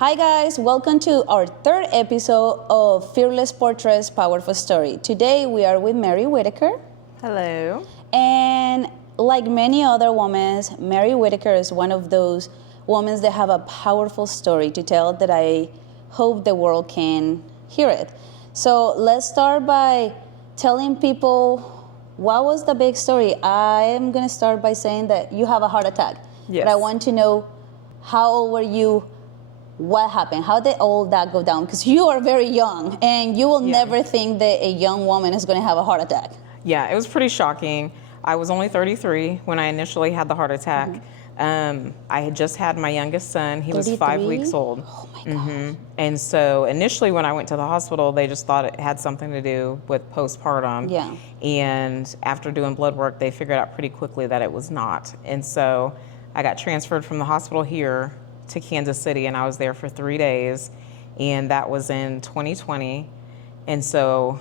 Hi guys, welcome to our third episode of Fearless Portraits Powerful Story. Today we are with Mary Whitaker. Hello. And like many other women, Mary Whitaker is one of those women that have a powerful story to tell that I hope the world can hear it. So let's start by telling people what was the big story. I am going to start by saying that you have a heart attack. Yes. But I want to know, how old were you? What happened? How did all that go down? Because you are very young, and you will never think that a young woman is going to have a heart attack. Yeah, it was pretty shocking. I was only 33 when I initially had the heart attack. I had just had my youngest son. He was 5 weeks old. Oh my God. And so initially when I went to the hospital, they just thought it had something to do with postpartum. Yeah. And after doing blood work, they figured out pretty quickly that it was not. And so I got transferred from the hospital here to Kansas City, and I was there for 3 days, and that was in 2020. And so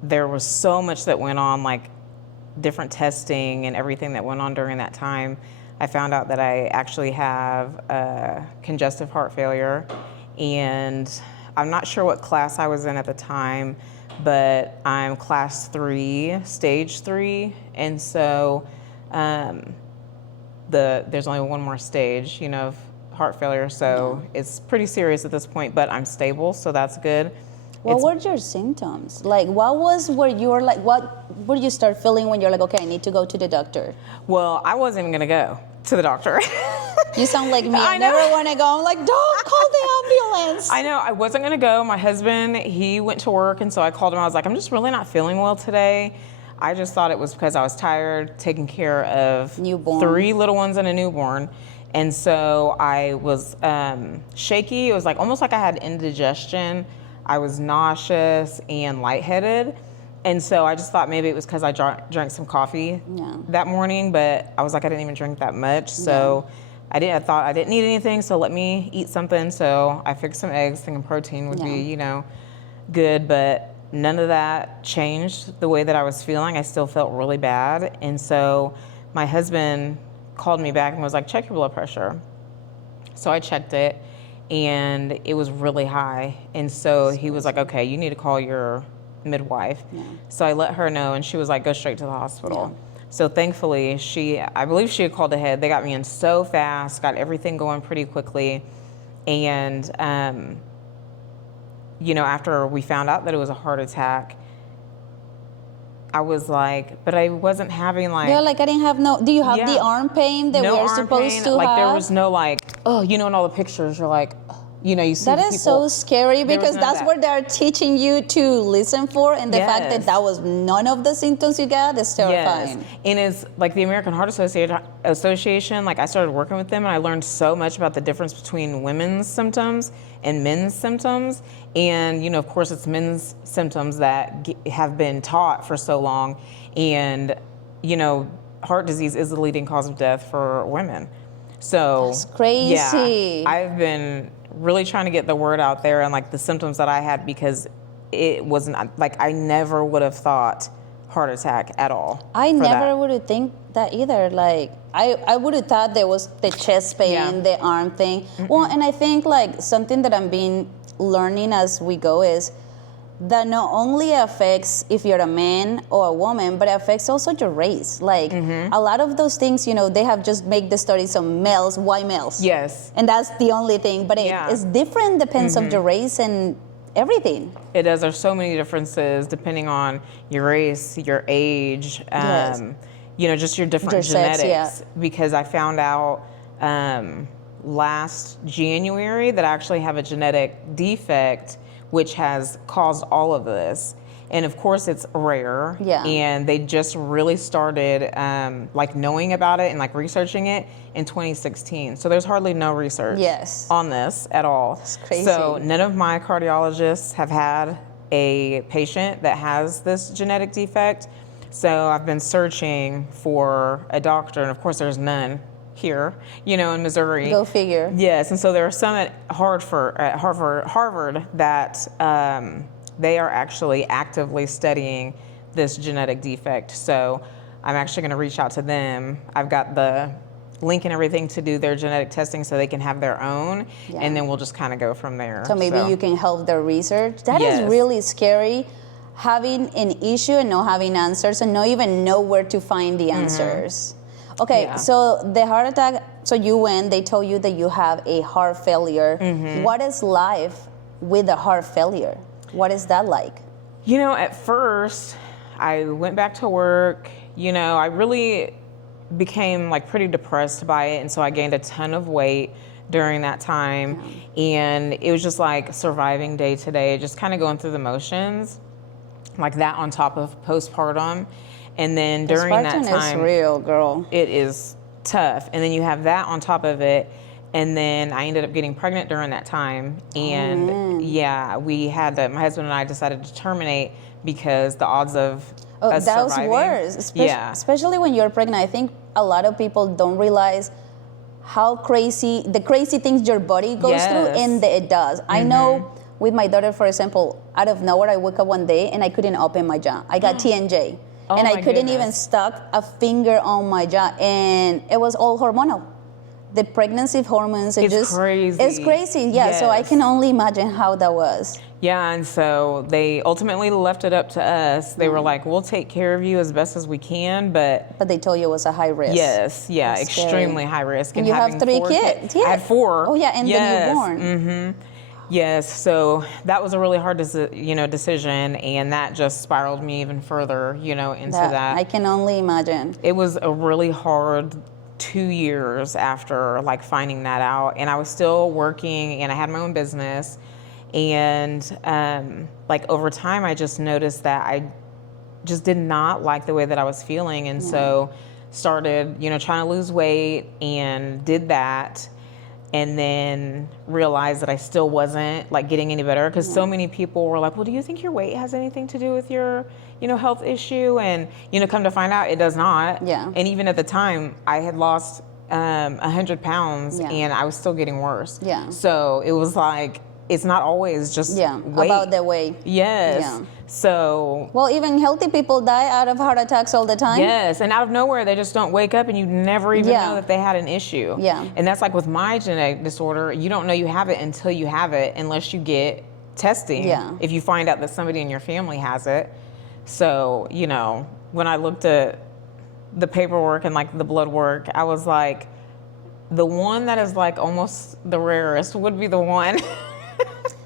there was so much that went on, like different testing and everything that went on during that time. I found out that I actually have congestive heart failure, and I'm not sure what class I was in at the time, but I'm class 3, stage 3, and so there's only one more stage, of heart failure, so it's pretty serious at this point, but I'm stable, so that's good. What were your symptoms? Like, what did you start feeling when you're like, okay, I need to go to the doctor? Well, I wasn't even gonna go to the doctor. You sound like me. I never want to go. I'm like, don't call the ambulance. I know, I wasn't gonna go. My husband, he went to work, and so I called him. I was like, I'm just really not feeling well today. I just thought it was because I was tired, taking care of Newborn. 3 little ones and a newborn. And so I was shaky. It was like almost like I had indigestion. I was nauseous and lightheaded. And so I just thought maybe it was because I drank some coffee that morning, but I was like, I didn't even drink that much. So I thought I didn't need anything, so let me eat something. So I fixed some eggs, thinking protein would be, good, but none of that changed the way that I was feeling. I still felt really bad. And so my husband called me back and was like, check your blood pressure. So I checked it, and it was really high. And so he was like, okay, you need to call your midwife. So I let her know, and she was like, go straight to the hospital. So thankfully, I believe she had called ahead. They got me in so fast, got everything going pretty quickly. And, after we found out that it was a heart attack, I was like, but I wasn't having like... You're like, I didn't have do you have the arm pain that we're supposed to have? Like, there was no like, in all the pictures, you're like, you see that people. is so scary, because that's what they're teaching you to listen for, and the fact that was none of the symptoms you got is terrifying. Yes. And it's like the American Heart Association, like I started working with them, and I learned so much about the difference between women's symptoms and men's symptoms. And, of course, it's men's symptoms that have been taught for so long. And, heart disease is the leading cause of death for women. So that's crazy. Yeah, I've been really trying to get the word out there and like the symptoms that I had, because it wasn't like, I never would have thought heart attack at all. I never would have think that either. Like, I would have thought there was the chest pain, the arm thing. Well, and I think like something that I'm learning as we go is that not only affects if you're a man or a woman, but it affects also your race. Like a lot of those things, they have just make the studies on males, white males. Yes. And that's the only thing. But it's different, depends on your race and everything. It does. There's so many differences depending on your race, your age, just your different genetics. Because I found out last January that I actually have a genetic defect which has caused all of this. And of course it's rare. And they just really started knowing about it and like researching it in 2016. So there's hardly no research on this at all. It's crazy. So none of my cardiologists have had a patient that has this genetic defect. So I've been searching for a doctor, and of course there's none here, in Missouri. Go figure. Yes, and so there are some at Harvard that they are actually actively studying this genetic defect. So I'm actually going to reach out to them. I've got the linking everything to do their genetic testing so they can have their own, and then we'll just kind of go from there. So maybe you can help their research. That Yes. is really scary, having an issue and not having answers and not even know where to find the answers. Okay, so the heart attack, so you went, they told you that you have a heart failure. What is life with a heart failure? What is that like? You know, at first, I went back to work. You know, I really became like pretty depressed by it, and so I gained a ton of weight during that time. And it was just like surviving day to day, just kind of going through the motions, like that on top of postpartum. And then during that time, is real, girl. it is tough. And then you have that on top of it. And then I ended up getting pregnant during that time. And we had to, my husband and I decided to terminate because the odds of us that was surviving. worse. Especially when you're pregnant. I think a lot of people don't realize how the crazy things your body goes through, and it does. I know with my daughter, for example, out of nowhere, I woke up one day and I couldn't open my jaw. I got TNJ. And I couldn't even stuck a finger on my jaw, and it was all hormonal. The pregnancy hormones, it's crazy. It's crazy, yeah. So I can only imagine how that was. Yeah, and so they ultimately left it up to us. They were like, we'll take care of you as best as we can, but they told you it was a high risk. Yes, yeah, That's extremely scary. high risk. And you have 3 kids. I had 4. Oh yeah, and the newborn. Yes, so that was a really hard decision, and that just spiraled me even further, into that. I can only imagine. It was a really hard 2 years after like finding that out, and I was still working, and I had my own business, and like over time I just noticed that I just did not like the way that I was feeling, and so started trying to lose weight, and did that. And then realized that I still wasn't like getting any better, because so many people were like, well, do you think your weight has anything to do with your, health issue? And, come to find out it does not. Yeah. And even at the time I had lost 100 pounds and I was still getting worse. Yeah. So it was like, it's not always just weight. About the weight. Yes. Yeah. So. Well, even healthy people die out of heart attacks all the time. Yes, and out of nowhere, they just don't wake up, and you never even know that they had an issue. Yeah. And that's like with my genetic disorder, you don't know you have it until you have it, unless you get testing. Yeah. If you find out that somebody in your family has it. So, when I looked at the paperwork and like the blood work, I was like, the one that is like almost the rarest would be the one.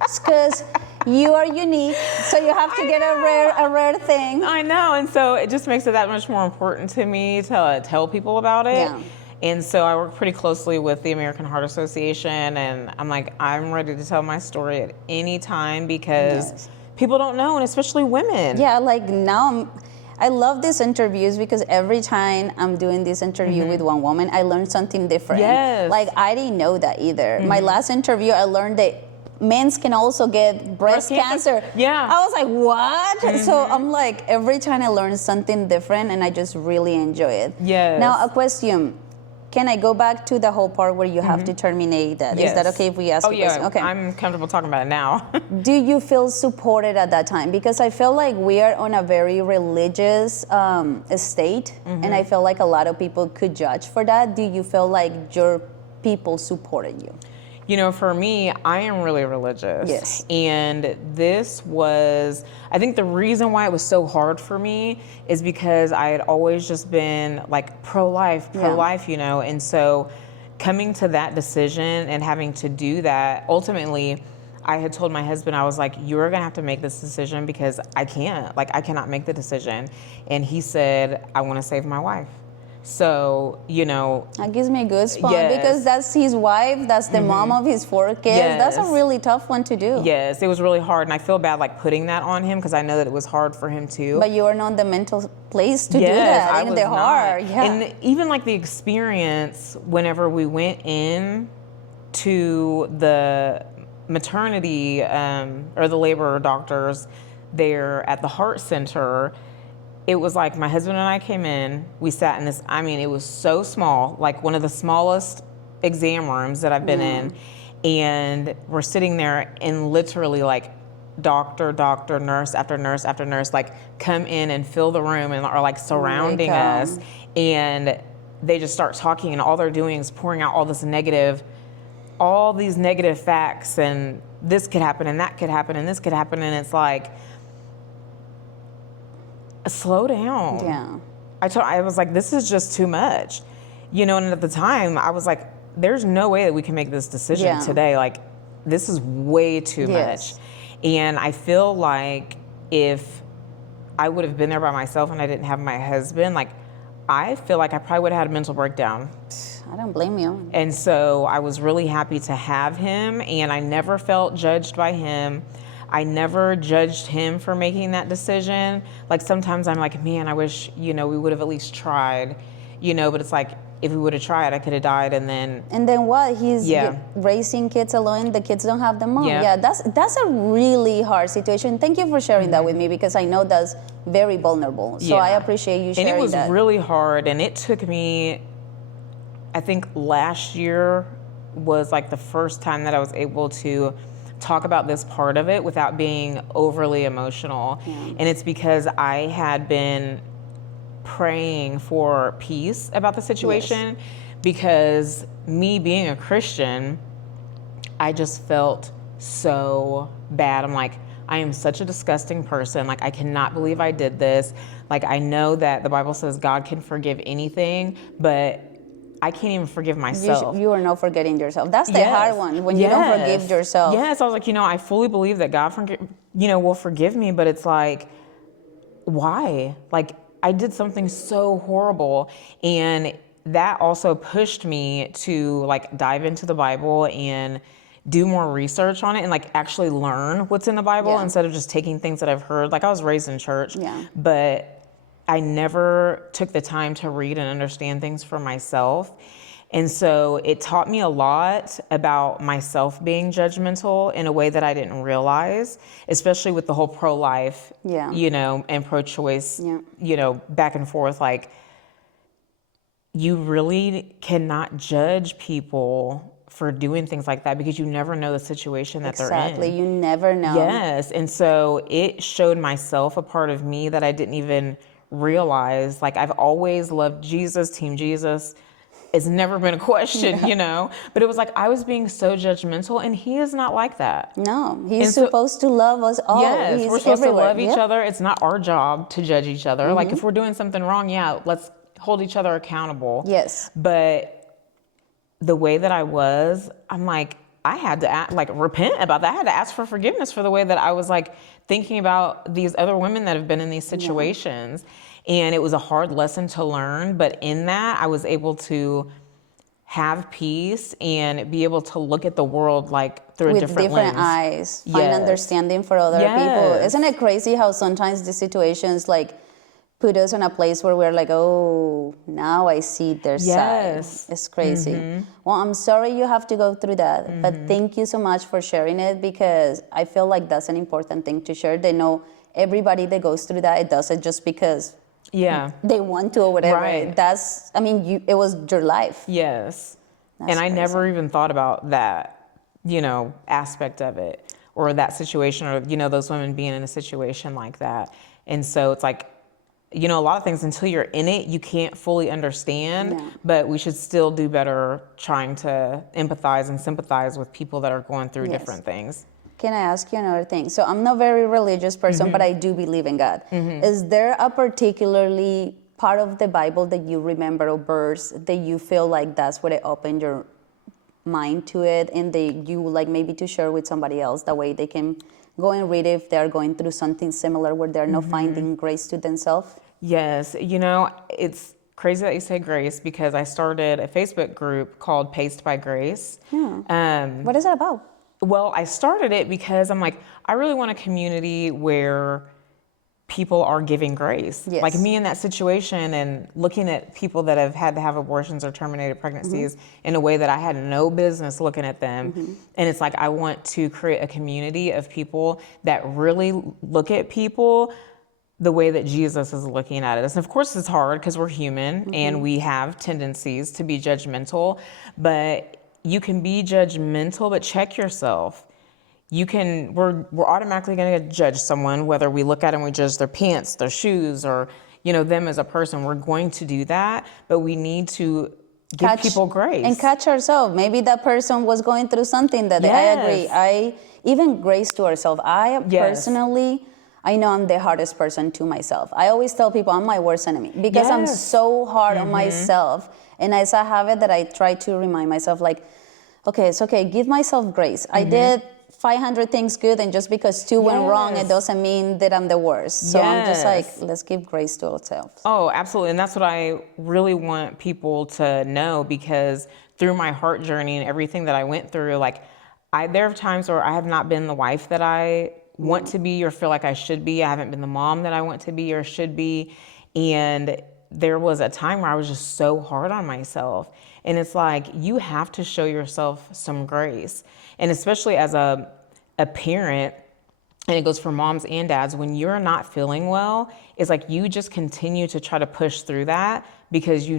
Because you are unique, so you have to get a rare thing. I know, and so it just makes it that much more important to me to tell people about it. Yeah. And so I work pretty closely with the American Heart Association, and I'm like, I'm ready to tell my story at any time, because people don't know, and especially women. Yeah, like now I love these interviews, because every time I'm doing this interview with one woman, I learn something different. Yes. Like I didn't know that either. My last interview, I learned that men can also get breast cancer. Yeah. I was like, what? So I'm like, every time I learn something different, and I just really enjoy it. Yes. Now, a question. Can I go back to the whole part where you have to terminate that? Yes. Is that okay if we ask a question? Okay. I'm comfortable talking about it now. Do you feel supported at that time? Because I feel like we are on a very religious state, and I feel like a lot of people could judge for that. Do you feel like your people supported you? For me, I am really religious. Yes. And this was, I think the reason why it was so hard for me is because I had always just been like pro-life, and so coming to that decision and having to do that, ultimately, I had told my husband, I was like, you're gonna have to make this decision, because I cannot make the decision. And he said, I wanna save my wife. So, that gives me a good spot, because that's his wife, that's the mom of his 4 kids. Yes. That's a really tough one to do. Yes, it was really hard, and I feel bad like putting that on him, because I know that it was hard for him too. But you are not in the mental place to do that. I in was the heart. not. Yeah. And even like the experience whenever we went in to the maternity or the labor doctors there at the heart center, it was like my husband and I came in, we sat in this, it was so small, like one of the smallest exam rooms that I've been in. And we're sitting there, and literally like doctor, nurse after nurse after nurse, like come in and fill the room and are like surrounding us. And they just start talking, and all they're doing is pouring out all these negative facts, and this could happen, and that could happen, and this could happen, and it's like, slow down. Yeah. I was like, this is just too much, and at the time I was like, there's no way that we can make this decision today. Like, this is way too much. And I feel like if I would have been there by myself and I didn't have my husband, like, I feel like I probably would have had a mental breakdown. I don't blame you. And so I was really happy to have him, and I never felt judged by him. I never judged him for making that decision. Like, sometimes I'm like, man, I wish, we would have at least tried, but it's like, if we would have tried, I could have died, and then what? He's raising kids alone. The kids don't have the mom. Yeah. That's a really hard situation. Thank you for sharing that with me, because I know that's very vulnerable. So I appreciate you sharing that. And it was really hard, and it took me, I think last year was like the first time that I was able to talk about this part of it without being overly emotional. And it's because I had been praying for peace about the situation, because me being a Christian, I just felt so bad. I'm like, I am such a disgusting person. Like, I cannot believe I did this. Like, I know that the Bible says God can forgive anything, but I can't even forgive myself. You are not forgetting yourself. That's the hard one, when you don't forgive yourself. Yes, I was like, I fully believe that God will forgive me, but it's like, why? Like, I did something so horrible, and that also pushed me to like dive into the Bible and do more research on it, and like actually learn what's in the Bible instead of just taking things that I've heard. Like, I was raised in church, but I never took the time to read and understand things for myself. And so it taught me a lot about myself being judgmental in a way that I didn't realize, especially with the whole pro-life, and pro-choice, back and forth. Like, you really cannot judge people for doing things like that, because you never know the situation that they're in. Exactly, you never know. Yes, and so it showed myself a part of me that I didn't even realize. Like, I've always loved Jesus, Team Jesus. It's never been a question, but it was like I was being so judgmental, and he is not like that. No, he's supposed to love us all. Yes, he's we're supposed everywhere. to love each other. It's not our job to judge each other. Like, if we're doing something wrong, let's hold each other accountable. Yes. But the way that I was, I'm like, I had to repent about that. I had to ask for forgiveness for the way that I was like thinking about these other women that have been in these situations. And it was a hard lesson to learn, but in that I was able to have peace and be able to look at the world like through a different lens. eyes, find understanding for other people. Isn't it crazy how sometimes the situations like put us in a place where we're like, oh, now I see their side. It's crazy. Well, I'm sorry you have to go through that, but thank you so much for sharing it, because I feel like that's an important thing to share. They know everybody that goes through that, it does it just because they want to or whatever. Right. It was your life. Yes. That's and I crazy. never even thought about that, aspect of it, or that situation, or, those women being in a situation like that. And so it's like, a lot of things, until you're in it, you can't fully understand, but we should still do better trying to empathize and sympathize with people that are going through different things. Can I ask you another thing? So I'm not a very religious person, but I do believe in God. Is there a particularly part of the Bible that you remember, or verse that you feel like that's what it opened your mind to it, and that you would like maybe to share with somebody else, that way they can go and read it if they're going through something similar where they're not finding grace to themselves? Yes. It's crazy that you say grace, because I started a Facebook group called Paced by Grace. What is that about? Well, I started it because I'm like, I really want a community where people are giving grace. Yes. Like me in that situation, and looking at people that have had to have abortions or terminated pregnancies in a way that I had no business looking at them. And it's like, I want to create a community of people that really look at people the way that Jesus is looking at us. And of course it's hard, because we're human and we have tendencies to be judgmental, but you can be judgmental, but check yourself. We're automatically going to judge someone, whether we look at them, we judge their pants, their shoes, or, them as a person. We're going to do that, but we need to give people grace. And catch ourselves. Maybe that person was going through something that I agree. Even grace to ourselves. Personally, I know I'm the hardest person to myself. I always tell people I'm my worst enemy because I'm so hard on myself. And it's a habit that I try to remind myself, like, okay, it's okay. Give myself grace. I did 500 things good, and just because 2 went wrong, it doesn't mean that I'm the worst. So I'm just like, let's give grace to ourselves. Oh, absolutely. And that's what I really want people to know, because through my heart journey and everything that I went through, like, there are times where I have not been the wife that I want to be or feel like I should be. I haven't been the mom that I want to be or should be. And there was a time where I was just so hard on myself. And it's like, you have to show yourself some grace. And especially as a parent, and it goes for moms and dads, when you're not feeling well, it's like you just continue to try to push through that because you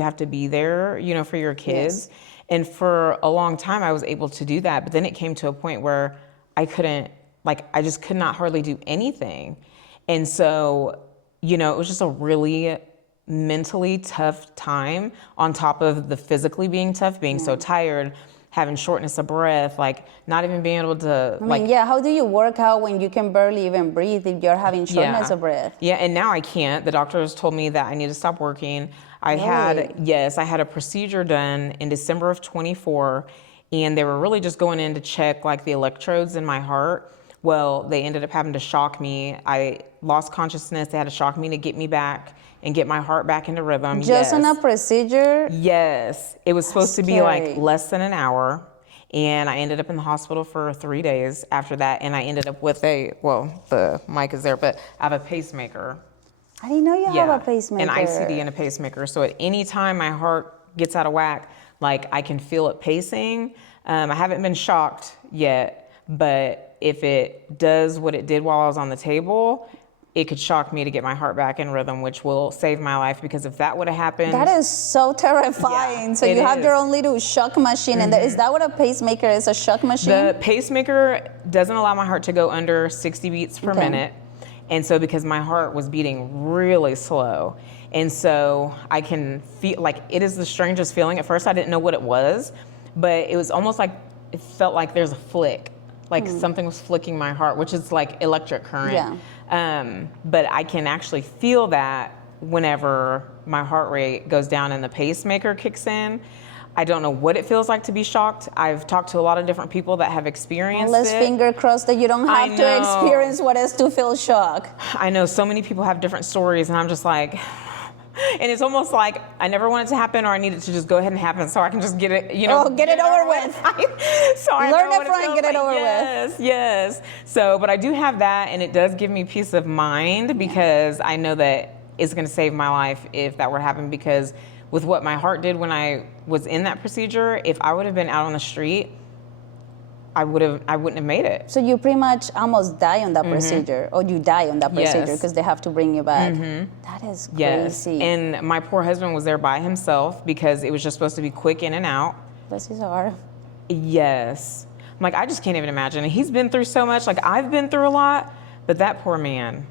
have to be there, for your kids. Yes. And for a long time, I was able to do that. But then it came to a point where I just could not hardly do anything. And so, it was just a really mentally tough time on top of the physically being tough, being so tired, having shortness of breath, like not even being able to how do you work out when you can barely even breathe if you're having shortness of breath? Yeah, and now I can't. The doctors told me that I need to stop working. I had a procedure done in December of 24, and they were really just going in to check like the electrodes in my heart. Well, they ended up having to shock me. I lost consciousness. They had to shock me to get me back and get my heart back into rhythm. Just on a procedure? Yes. It was supposed to be like less than an hour. And I ended up in the hospital for 3 days after that. And I ended up with the mic is there, but I have a pacemaker. I didn't know you have a pacemaker. An ICD and a pacemaker. So at any time my heart gets out of whack, like I can feel it pacing. I haven't been shocked yet, but if it does what it did while I was on the table, it could shock me to get my heart back in rhythm, which will save my life, because if that would have happened... That is so terrifying. Yeah, so you have your own little shock machine. And is that what a pacemaker is, a shock machine? The pacemaker doesn't allow my heart to go under 60 beats per minute. And so because my heart was beating really slow, and so I can feel like it is the strangest feeling. At first I didn't know what it was, but it was almost like, it felt like there's a flick. Like something was flicking my heart, which is like electric current. Yeah. But I can actually feel that whenever my heart rate goes down and the pacemaker kicks in. I don't know what it feels like to be shocked. I've talked to a lot of different people that have experienced it. Let's finger crossed that you don't have to experience what it is to feel shock. I know so many people have different stories, and I'm just like... And it's almost like I never want it to happen, or I need it to just go ahead and happen so I can just get it, get it over with. Learn it from and get it over with. Yes. So, but I do have that, and it does give me peace of mind, because I know that it's going to save my life if that were to happen, because with what my heart did when I was in that procedure, if I would have been out on the street, I wouldn't have made it. So you pretty much almost die on that procedure, or you die on that procedure because they have to bring you back. That is crazy. Yes. And my poor husband was there by himself because it was just supposed to be quick in and out. Bless his heart. Yes. I'm like, I just can't even imagine. And he's been through so much. Like, I've been through a lot, but that poor man,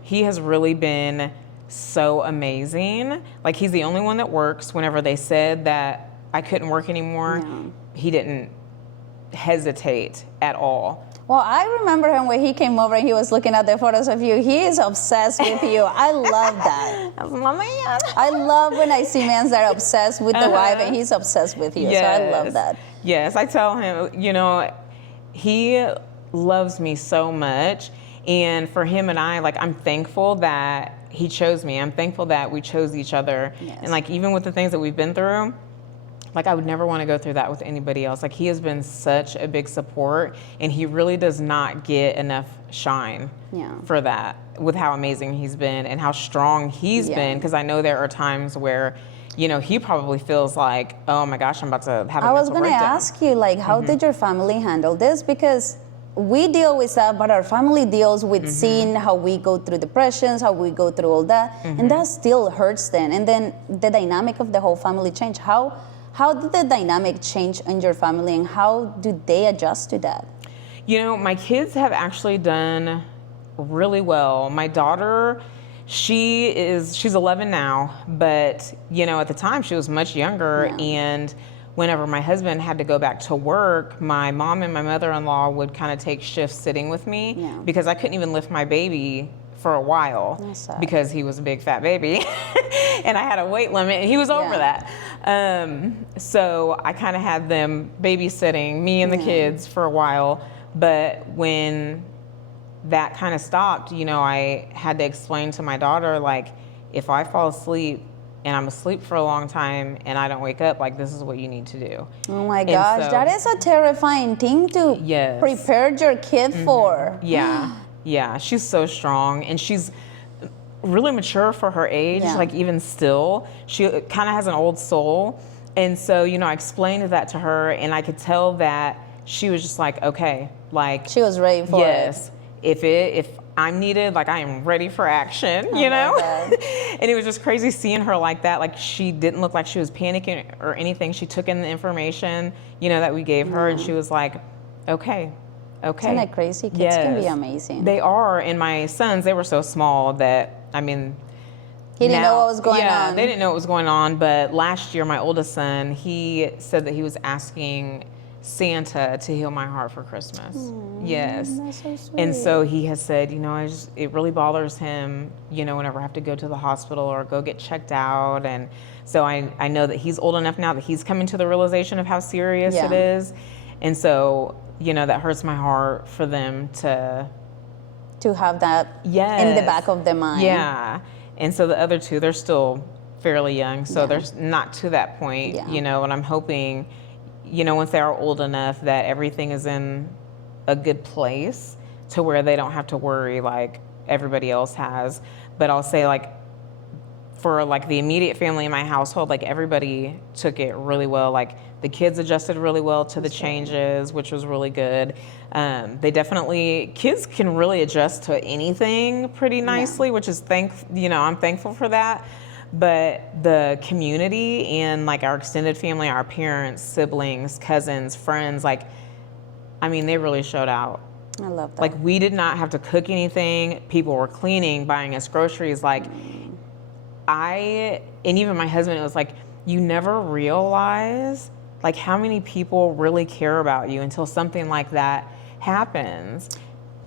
he has really been so amazing. Like, he's the only one that works. Whenever they said that I couldn't work anymore, he didn't hesitate at all. Well, I remember him when he came over and he was looking at the photos of you. He is obsessed with you. I love that. That's my man. I love when I see men that are obsessed with the wife, and he's obsessed with you. Yes. So I love that. Yes, I tell him, he loves me so much. And for him and I, I'm thankful that he chose me. I'm thankful that we chose each other. Yes. And even with the things that we've been through, I would never want to go through that with anybody else. He has been such a big support, and he really does not get enough shine for that, with how amazing he's been and how strong he's been. Because I know there are times where, he probably feels like, oh my gosh, I'm about to have a mental breakdown. I was going to ask you, how did your family handle this? Because we deal with that, but our family deals with seeing how we go through depressions, how we go through all that, and that still hurts then. And then the dynamic of the whole family change. How did the dynamic change in your family, and how do they adjust to that? My kids have actually done really well. My daughter, she's 11 now, but you know, at the time she was much younger. Yeah. And whenever my husband had to go back to work, my mom and my mother-in-law would kind of take shifts sitting with me Yeah. because I couldn't even lift my baby for a while That's sad. because he was a big fat baby and I had a weight limit and he was over Yeah. that. So I kind of had them babysitting me and the kids for a while. But when that kind of stopped, you know, I had to explain to my daughter, like, if I fall asleep and I'm asleep for a long time and I don't wake up, like, this is what you need to do. Oh my And gosh, so- that is a terrifying thing to Yes. prepare your kid for. Yeah, yeah, she's so strong and she's really mature for her age. Yeah. Like, even still, she kind of has an old soul. And so, you know, I explained that to her and I could tell that she was just like, okay, like, She was ready for yes, if I'm needed, like, I am ready for action, you know? love that. And it was just crazy seeing her like that. Like, she didn't look like she was panicking or anything. She took in the information, you know, that we gave her and she was like, okay. Isn't that crazy? Kids can be Yes. amazing. They are, and my sons, they were so small that, I mean, He didn't know what was going yeah, on. they didn't know what was going on. But last year, my oldest son, he said that he was asking Santa to heal my heart for Christmas. Yes. That's so sweet. And so he has said, you know, it really bothers him, you know, whenever I have to go to the hospital or go get checked out. And so I know that he's old enough now that he's coming to the realization of how serious Yeah. it is. And so, you know, that hurts my heart for them to have that in the Yes. back of their mind. Yeah. And so the other two, they're still fairly young. So Yeah. they're not to that point, Yeah. you know, and I'm hoping, you know, once they are old enough that everything is in a good place to where they don't have to worry like everybody else has. But I'll say, like, for like the immediate family in my household, like, everybody took it really well. Like, the kids adjusted really well to the changes, which was really good. Kids can really adjust to anything pretty nicely, which is I'm thankful for that. But the community and like our extended family, our parents, siblings, cousins, friends, like, I mean, they really showed out. I love that. Like, we did not have to cook anything. People were cleaning, buying us groceries. Like, and even my husband, it was like, you never realize like how many people really care about you until something like that happens.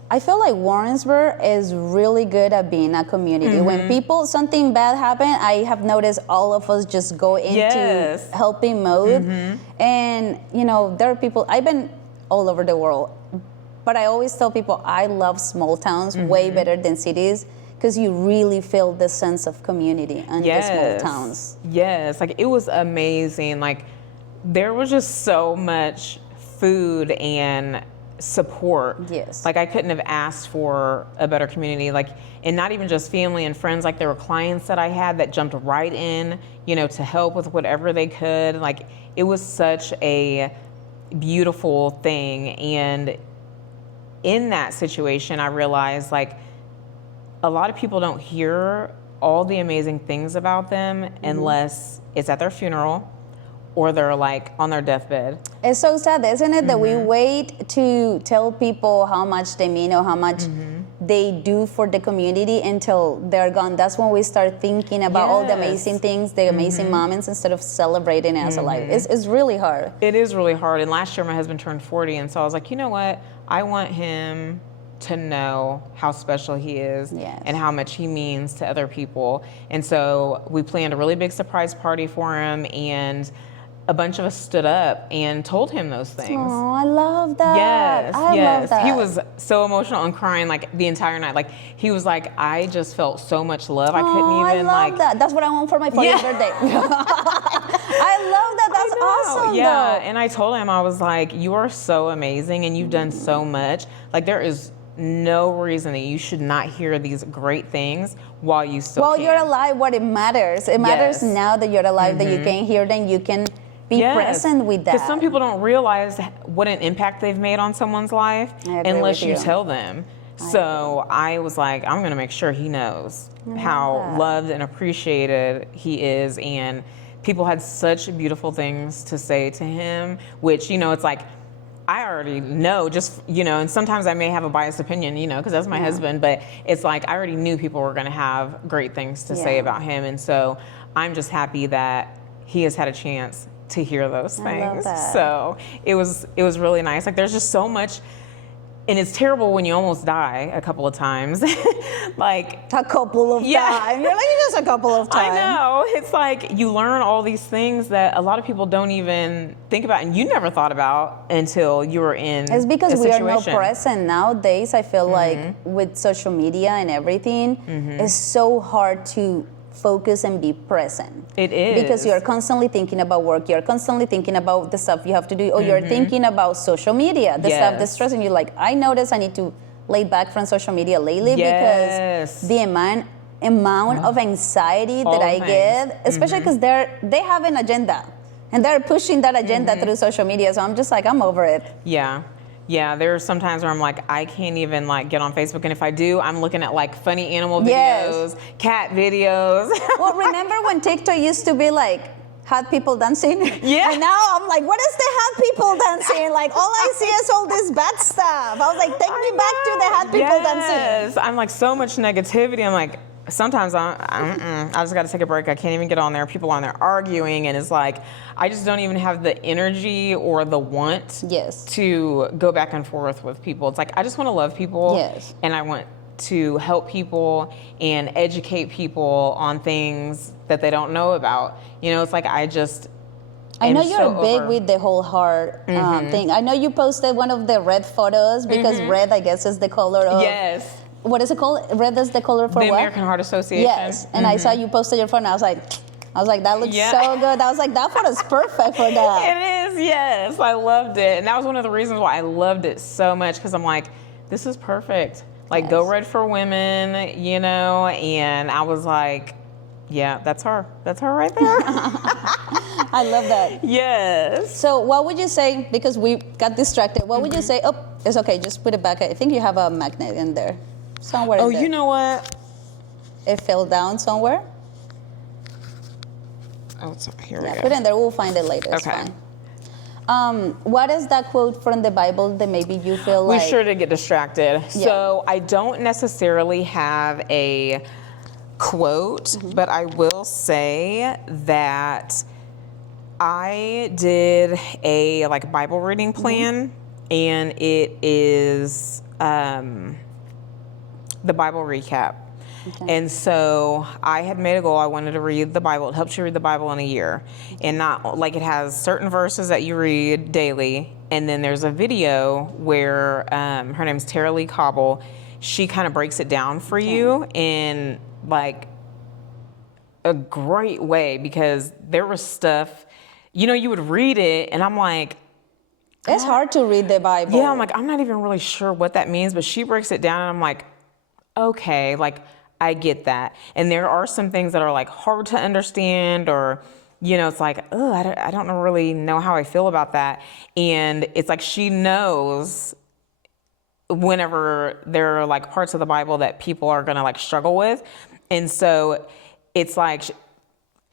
I feel like Warrensburg is really good at being a community. When something bad happen, I have noticed all of us just go into Yes. helping mode. And, you know, there are people, I've been all over the world, but I always tell people I love small towns way better than cities because you really feel the sense of community in the small towns. Yes, like, it was amazing. Like, there was just so much food and support. Yes. Like, I couldn't have asked for a better community. Like, and not even just family and friends. Like, there were clients that I had that jumped right in, you know, to help with whatever they could. Like, it was such a beautiful thing. And in that situation, I realized, like, a lot of people don't hear all the amazing things about them unless it's at their funeral or they're like on their deathbed. It's so sad, isn't it, that we wait to tell people how much they mean or how much they do for the community until they're gone. That's when we start thinking about all the Yes. amazing things, the amazing moments, instead of celebrating it as a life. It's really hard. It is really hard. And last year my husband turned 40, and so I was like, you know what? I want him to know how special he is Yes. and how much he means to other people. And so we planned a really big surprise party for him, and a bunch of us stood up and told him those things. Oh, I love that. Yes, I yes. love that. He was so emotional and crying like the entire night. Like, he was like, I just felt so much love. I couldn't even I love that. That's what I want for my 40th birthday. I love that. That's awesome, Yeah, though. and I told him, I was like, you are so amazing and you've done so much. Like, there is no reason that you should not hear these great things while you still While can. you're alive, what it matters. It matters Yes. now that you're alive, that you can hear them, you can be present with that. Because some people don't realize what an impact they've made on someone's life I agree unless with you you. tell them. So I was like, I'm going to make sure he knows how that. loved and appreciated he is. And people had such beautiful things to say to him, which, you know, it's like, I already know, just, and sometimes I may have a biased opinion, because that's my husband, but it's like I already knew people were going to have great things to say about him. And so I'm just happy that he has had a chance to hear those things. I love that. So it was really nice. Like, there's just so much. And it's terrible when you almost die a couple of times. Like a couple of times. You're like, just a couple of times. I know. It's like you learn all these things that a lot of people don't even think about, and you never thought about until you were in It's because we are not situation. present nowadays. I feel like with social media and everything, it's so hard to focus and be present. It is. Because you're constantly thinking about work, you're constantly thinking about the stuff you have to do, or you're thinking about social media, the stuff that's stressing you. Like, I notice I need to lay back from social media lately because the amount of anxiety that I get, especially because they have an agenda and they're pushing that agenda through social media. So I'm just like, I'm over it. Yeah, there are some times where I'm like, I can't even like get on Facebook, and if I do, I'm looking at like funny animal videos, cat videos. Well, remember when TikTok used to be like hot people dancing? Yeah. And now I'm like, what is the hot people dancing? Like, all I see is all this bad stuff. I was like, take me back to the hot people dancing. Yes, I'm like, so much negativity. I'm like, sometimes I just got to take a break. I can't even get on there. People on there arguing, and it's like I just don't even have the energy or the want to go back and forth with people. It's like I just want to love people, and I want to help people and educate people on things that they don't know about. It's like I know you're big with the whole heart thing. I know you posted one of the red photos because red, I guess, is the color of what is it called? Red is the color for the what? American Heart Association. Yes, and I saw you posted your phone. I was like, that looks so good. I was like, that photo's perfect for that. It is, yes. I loved it. And that was one of the reasons why I loved it so much, because I'm like, this is perfect. Like, go red for women, and I was like, yeah, that's her. That's her right there. I love that. Yes. So what would you say, because we got distracted, what would you say? Oh, it's okay, just put it back. I think you have a magnet in there. Somewhere in there. You know what? It fell down somewhere? Oh, here we go. Put it in there. We'll find it later. It's fine. What is that quote from the Bible that maybe you feel like... We sure did get distracted. Yeah. So I don't necessarily have a quote, but I will say that I did a Bible reading plan, and it is the Bible recap. Okay. And so I had made a goal. I wanted to read the Bible. It helps you read the Bible in a year. And not like it has certain verses that you read daily. And then there's a video where her name's Tara Lee Cobble. She kind of breaks it down for you in like a great way, because there was stuff, you would read it and I'm like, it's hard to read the Bible. Yeah, I'm like, I'm not even really sure what that means, but she breaks it down and I'm like, okay, like I get that. And there are some things that are like hard to understand, or, it's like, oh, I don't really know how I feel about that. And it's like she knows whenever there are like parts of the Bible that people are going to like struggle with. And so it's like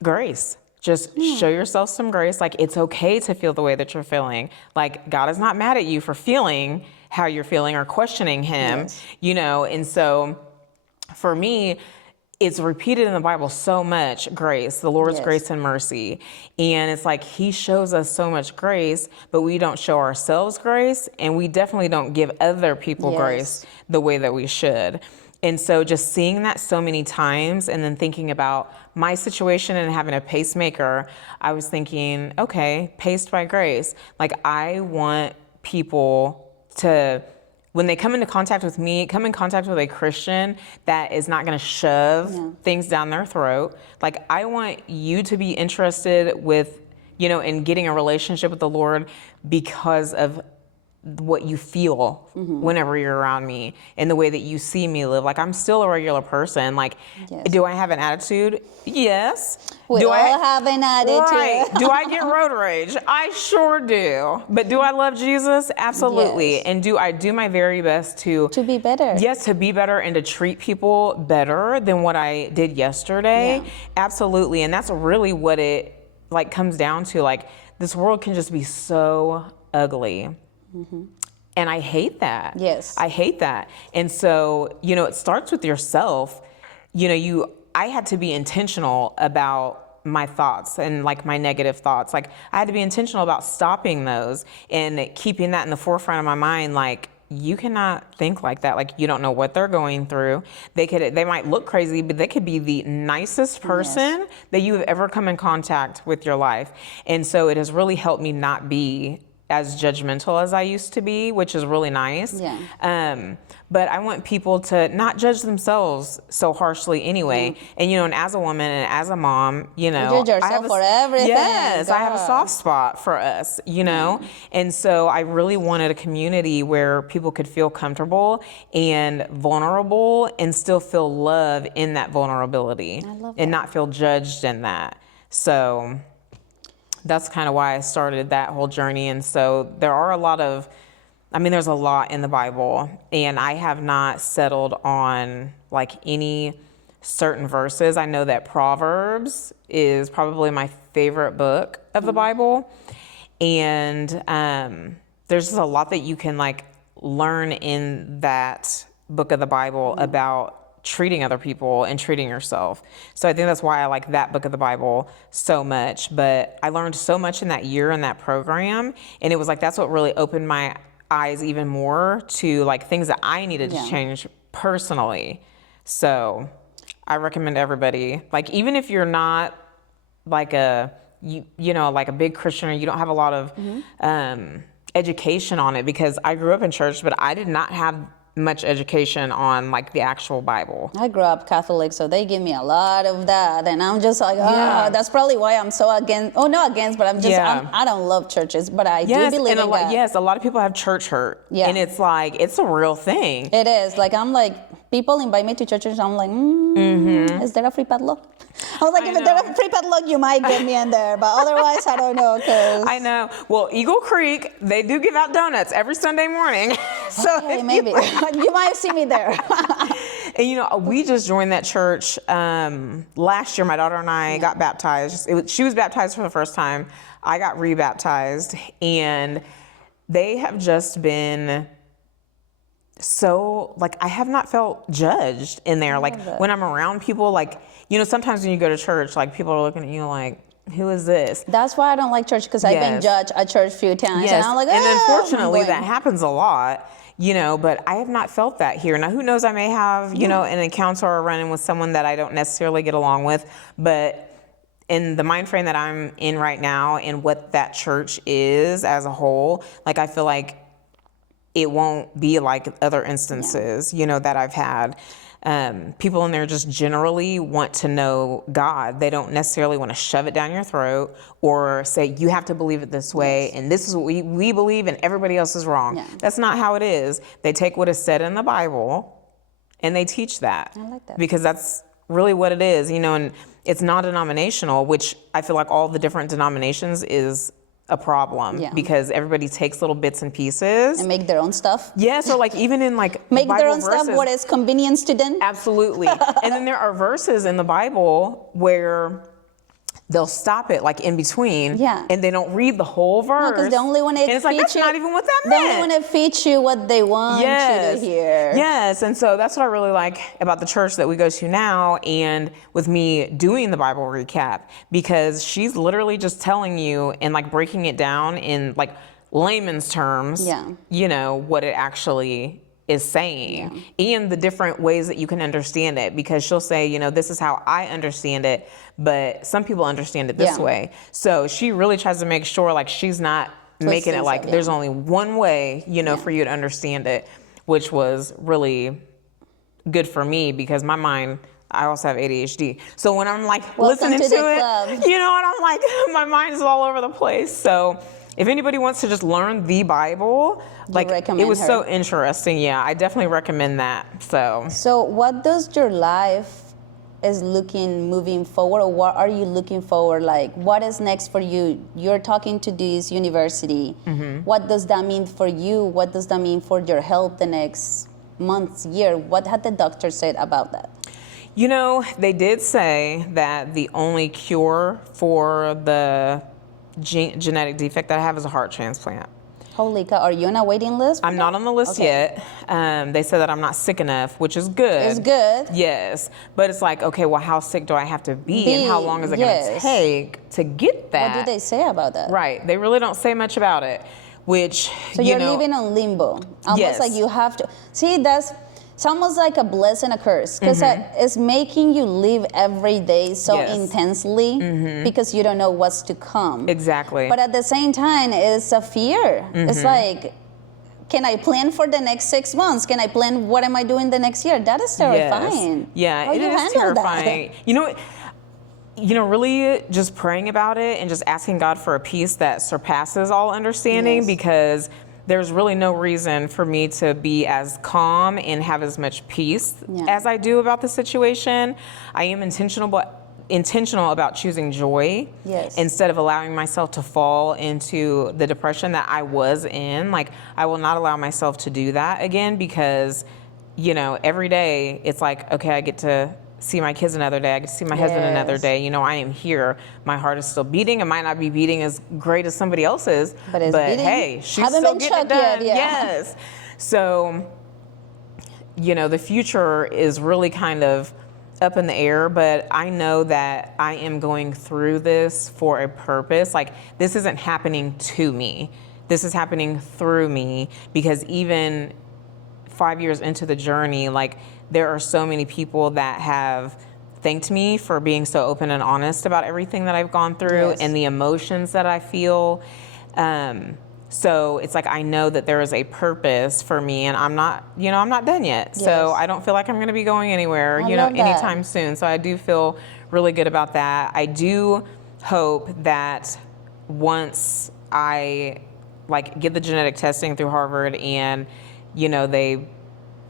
grace. Just show yourself some grace. Like, it's okay to feel the way that you're feeling. Like, God is not mad at you for feeling how you're feeling or questioning him, And so for me, it's repeated in the Bible so much, grace, the Lord's grace and mercy. And it's like he shows us so much grace, but we don't show ourselves grace, and we definitely don't give other people grace the way that we should. And so just seeing that so many times, and then thinking about my situation and having a pacemaker, I was thinking, okay, paced by grace. Like, I want people to, when they come into contact with me, come in contact with a Christian that is not going to shove things down their throat. Like, I want you to be interested with, in getting a relationship with the Lord because of what you feel whenever you're around me and the way that you see me live. Like, I'm still a regular person. Like, do I have an attitude? Yes. We all have an attitude. Right. Do I get road rage? I sure do. But do I love Jesus? Absolutely. Yes. And do I do my very best to be better? Yes, to be better and to treat people better than what I did yesterday? Yeah. Absolutely. And that's really what it like comes down to. Like, this world can just be so ugly. And I hate that. Yes. I hate that. And so, you know, it starts with yourself. You know, I had to be intentional about my thoughts and like my negative thoughts. Like I had to be intentional about stopping those and keeping that in the forefront of my mind. Like, you cannot think like that. Like, you don't know what they're going through. They might look crazy, but they could be the nicest person that you have ever come in contact with your life. And so it has really helped me not be as judgmental as I used to be, which is really nice. Yeah. But I want people to not judge themselves so harshly anyway. And, you know, and as a woman and as a mom, you know, You judge yourself for everything. Yes, I have a God. soft spot for us, you know? And so I really wanted a community where people could feel comfortable and vulnerable and still feel love in that vulnerability. I love and that. not feel judged in that. So that's kind of why I started that whole journey. And so there's a lot in the Bible, and I have not settled on like any certain verses. I know that Proverbs is probably my favorite book of the Bible. And there's just a lot that you can like learn in that book of the Bible about treating other people and treating yourself. So I think that's why I like that book of the Bible so much. But I learned so much in that year in that program, and it was like that's what really opened my eyes even more to like things that I needed to change personally. So I recommend everybody, like even if you're not like you know like a big Christian, or you don't have a lot of education on it, because I grew up in church, but I did not have much education on like the actual Bible. I grew up Catholic, so they give me a lot of that, and I'm just like, that's probably why I'm so against. Oh, not against, but I'm just, I don't love churches, but I do believe in God. Yes, a lot of people have church hurt, and it's like it's a real thing. It is. Like I'm like, people invite me to churches, I'm like, is there a free padlock? I was like, if there's a free padlock, you might get me in there, but otherwise, I don't know. I know. Well, Eagle Creek, they do give out donuts every Sunday morning. So okay, maybe you might see me there. And you know, we just joined that church last year. My daughter and I got baptized. She was baptized for the first time. I got rebaptized, and they have just been so like I have not felt judged in there. Like when I'm around people, like, you know, sometimes when you go to church, like people are looking at you like, who is this? That's why I don't like church, because I've been judged at church a few times, and I'm like, and unfortunately that happens a lot, you know, but I have not felt that here. Now, who knows, I may have, you know, an encounter or run-in with someone that I don't necessarily get along with, but in the mind frame that I'm in right now and what that church is as a whole, like I feel like it won't be like other instances, you know, that I've had. People in there just generally want to know God. They don't necessarily want to shove it down your throat or say, you have to believe it this way, and this is what we believe, and everybody else is wrong. Yeah. That's not how it is. They take what is said in the Bible, and they teach that. I like that. Because that's really what it is, you know, and it's non-denominational, which I feel like all the different denominations is a problem, because everybody takes little bits and pieces and make their own stuff. Yeah, so like even in like make Bible their own verses, stuff what is convenience to them. Absolutely. And then there are verses in the Bible where they'll stop it like in between, and they don't read the whole verse. Because they only want to and it's like, that's not even what that meant. They only want to feed you what they want you to hear. Yes, and so that's what I really like about the church that we go to now, and with me doing the Bible recap, because she's literally just telling you and like breaking it down in like layman's terms, you know, what it actually is saying, and the different ways that you can understand it, because she'll say, you know, this is how I understand it, but some people understand it this way. So she really tries to make sure like she's not making it like there's only one way, you know, for you to understand it, which was really good for me, because my mind, I also have ADHD. So when I'm like listening to it, you know, and I'm like, my mind is all over the place. So if anybody wants to just learn the Bible, like it was so interesting. Yeah, I definitely recommend that. So what does your life is moving forward, or what are you looking forward? Like, what is next for you? You're talking to this university. What does that mean for you? What does that mean for your health the next months, year? What had the doctor said about that? You know, they did say that the only cure for the genetic defect that I have is a heart transplant. Holy cow. Are you on a waiting list? I'm not on the list yet. They said that I'm not sick enough, which is good. It's good. Yes. But it's like, okay, well, how sick do I have to be and how long is it going to take to get that? What do they say about that? Right. They really don't say much about it, which, So you're living on limbo. Almost like you have to. See, it's almost like a blessing, a curse, because it's making you live every day so intensely because you don't know what's to come. Exactly. But at the same time, it's a fear. It's like, can I plan for the next 6 months? Can I plan what am I doing the next year? That is terrifying. Yes. Yeah, How it you is handle terrifying. That? Really just praying about it and just asking God for a peace that surpasses all understanding, because there's really no reason for me to be as calm and have as much peace as I do about the situation. I am intentional about choosing joy instead of allowing myself to fall into the depression that I was in. Like, I will not allow myself to do that again, because, every day it's like, okay, I get to see my kids another day. I get to see my husband another day. I am here. My heart is still beating. It might not be beating as great as somebody else's, but hey, she's still getting it done. Yes. So, the future is really kind of up in the air, but I know that I am going through this for a purpose. Like, this isn't happening to me. This is happening through me, because even 5 years into the journey, like, there are so many people that have thanked me for being so open and honest about everything that I've gone through and the emotions that I feel. So it's like, I know that there is a purpose for me, and I'm not done yet. So I don't feel like I'm going to be going anywhere, anytime soon. So I do feel really good about that. I do hope that once I get the genetic testing through Harvard, and they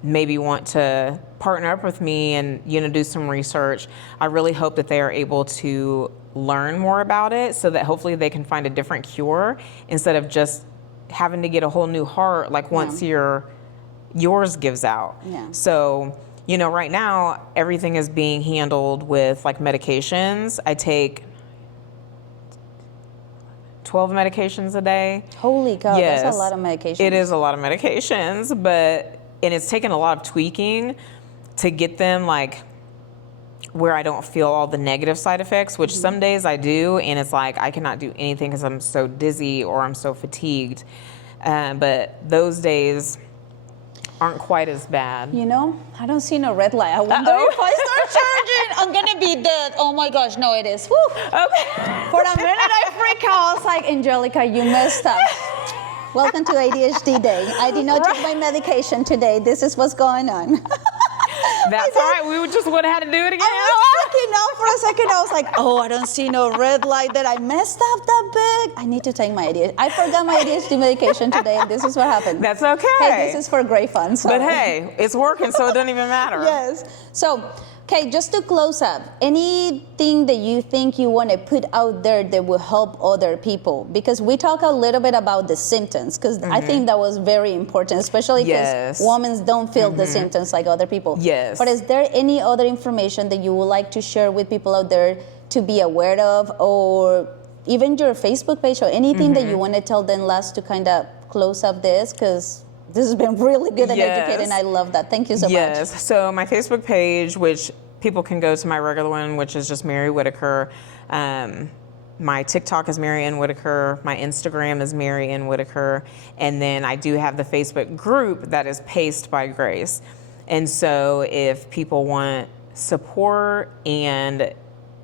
maybe want to partner up with me and do some research, I really hope that they are able to learn more about it, so that hopefully they can find a different cure instead of just having to get a whole new heart once yours gives out. So right now everything is being handled with medications. I take 12 medications a day. Holy cow, that's a lot of medications. It is a lot of medications, and it's taken a lot of tweaking to get them where I don't feel all the negative side effects, which some days I do, and it's like I cannot do anything because I'm so dizzy or I'm so fatigued. But those days aren't quite as bad. I don't see no red light. I wonder if I start charging, I'm gonna be dead. Oh my gosh, no, it is. Woo. Okay. For a minute I freak out. I was like, Angelica, you messed up. Welcome to ADHD Day. I did not take my medication today. This is what's going on. That's all right. We just would have had to do it again. I was freaking out for a second. I was like, I don't see no red light. That I messed up that big. I need to take my ADHD. I forgot my ADHD medication today, and this is what happened. That's okay. Hey, this is for great fun. So. But hey, it's working, so it doesn't even matter. Yes. So, okay, just to close up, anything that you think you want to put out there that will help other people? Because we talk a little bit about the symptoms, because I think that was very important, especially because women don't feel the symptoms like other people. Yes. But is there any other information that you would like to share with people out there to be aware of, or even your Facebook page, or anything that you want to tell them last to kind of close up this? Because this has been really good and educating. I love that. Thank you so much. Yes. So my Facebook page, which people can go to my regular one, which is just Mary Whitaker. My TikTok is Mary Ann Whitaker. My Instagram is Mary Ann Whitaker. And then I do have the Facebook group that is Paced by Grace. And so if people want support and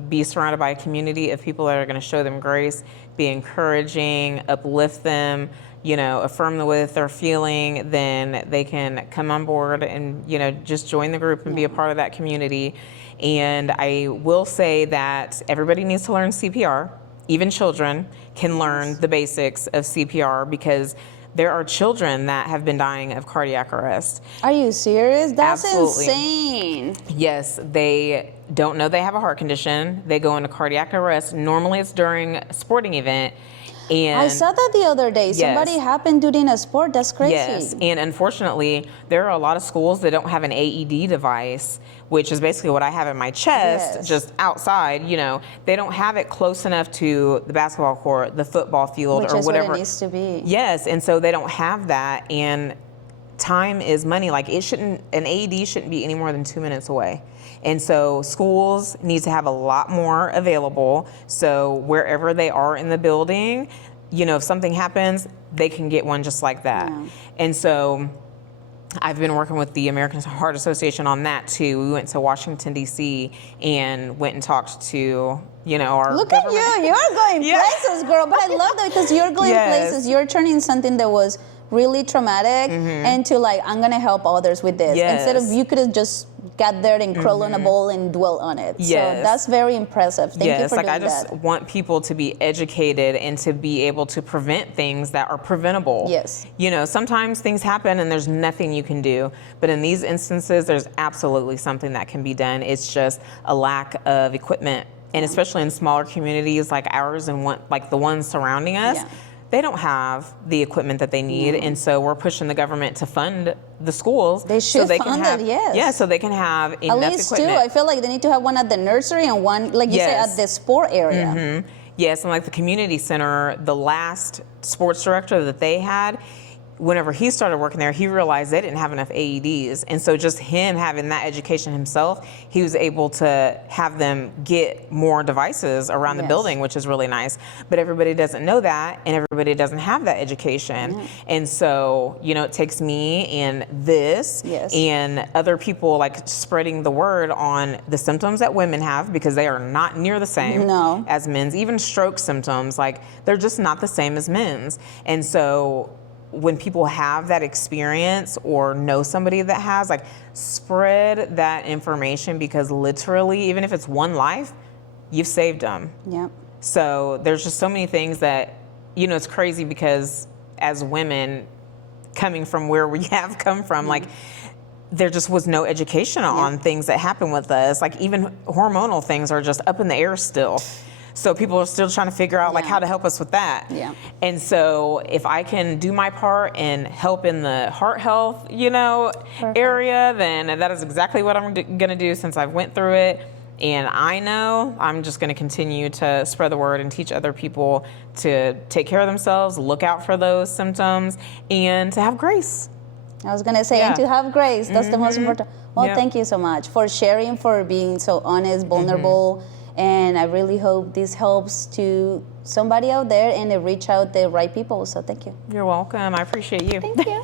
be surrounded by a community of people that are going to show them grace, be encouraging, uplift them, affirm the way that they're feeling, then they can come on board and, just join the group and be a part of that community. And I will say that everybody needs to learn CPR. Even children can learn the basics of CPR, because there are children that have been dying of cardiac arrest. Are you serious? That's Absolutely. Insane. Yes, they don't know they have a heart condition. They go into cardiac arrest. Normally it's during a sporting event. And I saw that the other day. Yes. Somebody happened during a sport. That's crazy. Yes, and unfortunately, there are a lot of schools that don't have an AED device, which is basically what I have in my chest, Yes. just outside. They don't have it close enough to the basketball court, the football field, Which or is whatever what it needs to be. Yes, and so they don't have that, and time is money. Like an AED shouldn't be any more than 2 minutes away. And so schools need to have a lot more available. So wherever they are in the building, if something happens, they can get one just like that. Yeah. And so I've been working with the American Heart Association on that too. We went to Washington, D.C. and went and talked to, our Look government. at you. You're going Yeah. places, girl. But I love that because you're going Yes. places. You're turning something that was really traumatic into I'm going to help others with this. Yes. Instead of you could have just got there and curl on a ball and dwell on it. Yes. So that's very impressive. Thank you for doing I just that. want people to be educated and to be able to prevent things that are preventable. Yes. Sometimes things happen and there's nothing you can do. But in these instances, there's absolutely something that can be done. It's just a lack of equipment. And especially in smaller communities like ours and like the ones surrounding us, Yeah. they don't have the equipment that they need. And so we're pushing the government to fund the schools. They so should they fund can have, it, yes. Yeah, so they can have enough At least equipment. two. I feel like they need to have one at the nursery and one, like you say, Yes. at the sport area. Yes, and like the community center, the last sports director that they had, whenever he started working there, he realized they didn't have enough AEDs. And so just him having that education himself, he was able to have them get more devices around the Yes. building, which is really nice. But everybody doesn't know that, and everybody doesn't have that education. And so, it takes me and this Yes. and other people like spreading the word on the symptoms that women have, because they are not near the same No. as men's. Even stroke symptoms, like they're just not the same as men's. And so when people have that experience or know somebody that has, spread that information, because literally, even if it's one life, you've saved them. Yep. So there's just so many things that, it's crazy because as women coming from where we have come from, there just was no education on things that happen with us. Even hormonal things are just up in the air still. So people are still trying to figure out how to help us with that. Yeah. And so if I can do my part and help in the heart health, area, then that is exactly what I'm going to do, since I've went through it. And I know I'm just going to continue to spread the word and teach other people to take care of themselves, look out for those symptoms, and to have grace. I was going to say, Yeah. and to have grace. That's the most important. Well, Yeah. thank you so much for sharing, for being so honest, vulnerable. And I really hope this helps to somebody out there and to reach out the right people. So thank you. You're welcome. I appreciate you. Thank you.